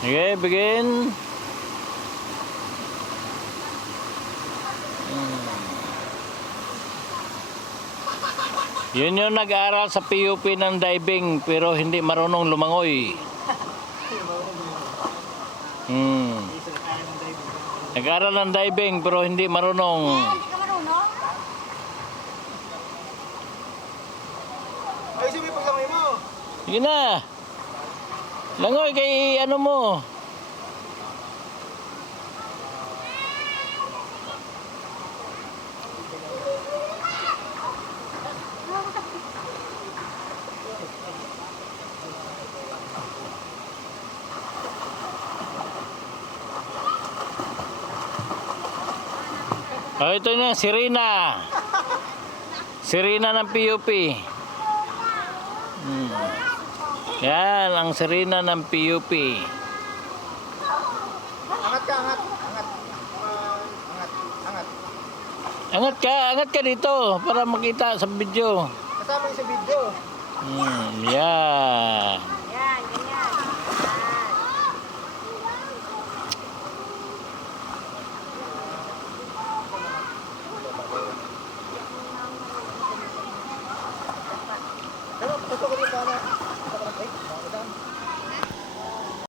Okay, begin. Yun yung nag-aaral sa PUP ng diving pero hindi marunong lumangoy. Nag-aaral ng diving pero hindi marunong. Hindi ka marunong? Ay, sabi paglamay mo. Yun na. Langoy kay ano mo. Oh, ito na, si Rina. Si Rina ng PUP. Yan, ang si Rina ng PUP. Angat ka, angat. Angat. Angat. Angat. Angat ka dito para makita sa video. Kasama yung sa video. Yan.